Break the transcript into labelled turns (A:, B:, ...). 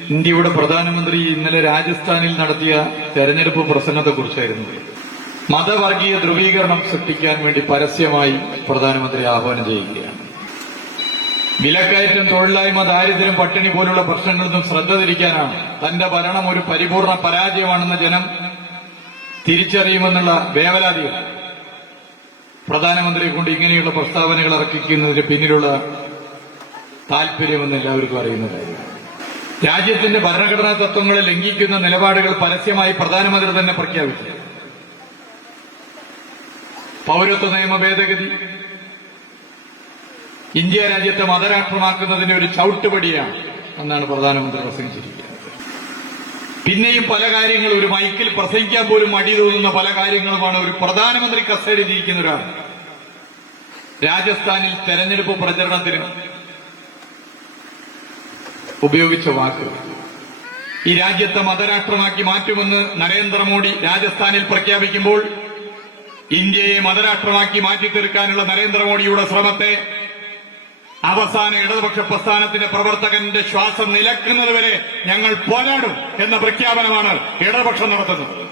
A: ഇന്ത്യയുടെ പ്രധാനമന്ത്രി ഇന്നലെ രാജസ്ഥാനിൽ നടത്തിയ തെരഞ്ഞെടുപ്പ് പ്രസംഗത്തെക്കുറിച്ചായിരുന്നു മതവർഗീയ ധ്രുവീകരണം സൃഷ്ടിക്കാൻ വേണ്ടി പരസ്യമായി പ്രധാനമന്ത്രി ആഹ്വാനം ചെയ്യുകയാണ്. വിലക്കയറ്റം തൊഴിലായ്മ ദാരിദ്ര്യം പട്ടിണി പോലുള്ള പ്രശ്നങ്ങളിൽ നിന്നും ശ്രദ്ധ തിരിക്കാനാണ്. തന്റെ ഭരണം ഒരു പരിപൂർണ പരാജയമാണെന്ന് ജനം തിരിച്ചറിയുമെന്നുള്ള വേവലാതികൾ പ്രധാനമന്ത്രിയെ കൊണ്ട് ഇങ്ങനെയുള്ള പ്രസ്താവനകൾ ഇറക്കിക്കുന്നതിന് പിന്നിലുള്ള താല്പര്യമെന്ന് എല്ലാവർക്കും അറിയുന്ന കാര്യമാണ്. രാജ്യത്തിന്റെ ഭരണഘടനാ തത്വങ്ങളെ ലംഘിക്കുന്ന നിലപാടുകൾ പരസ്യമായി പ്രധാനമന്ത്രി തന്നെ പ്രഖ്യാപിച്ചു. പൗരത്വ നിയമ ഭേദഗതി ഇന്ത്യ രാജ്യത്തെ മതരാഷ്ട്രമാക്കുന്നതിന് ഒരു ചവിട്ടുപടിയാണ് എന്നാണ് പ്രധാനമന്ത്രി പ്രസംഗിച്ചിരിക്കുന്നത്. പിന്നെയും പല കാര്യങ്ങൾ ഒരു മൈക്കിൽ പ്രസംഗിക്കാൻ പോലും മടി തോന്നുന്ന പല കാര്യങ്ങളുമാണ് ഒരു പ്രധാനമന്ത്രി കസ്റ്റഡിയിൽ ഇരിക്കുന്ന ഒരാൾ. രാജസ്ഥാനിൽ തെരഞ്ഞെടുപ്പ് പ്രചരണത്തിന് ഉപയോഗിച്ച വാക്ക്. ഈ രാജ്യത്തെ മതരാഷ്ട്രമാക്കി മാറ്റുമെന്ന് നരേന്ദ്രമോദി രാജസ്ഥാനിൽ പ്രഖ്യാപിക്കുമ്പോൾ ഇന്ത്യയെ മതരാഷ്ട്രമാക്കി മാറ്റിത്തീർക്കാനുള്ള നരേന്ദ്രമോദിയുടെ ശ്രമത്തെ അവസാന ഇടതുപക്ഷ പ്രസ്ഥാനത്തിന്റെ പ്രവർത്തകന്റെ ശ്വാസം നിലക്കുന്നതുവരെ ഞങ്ങൾ പോരാടും എന്ന പ്രഖ്യാപനമാണ് ഇടതുപക്ഷം നടത്തുന്നത്.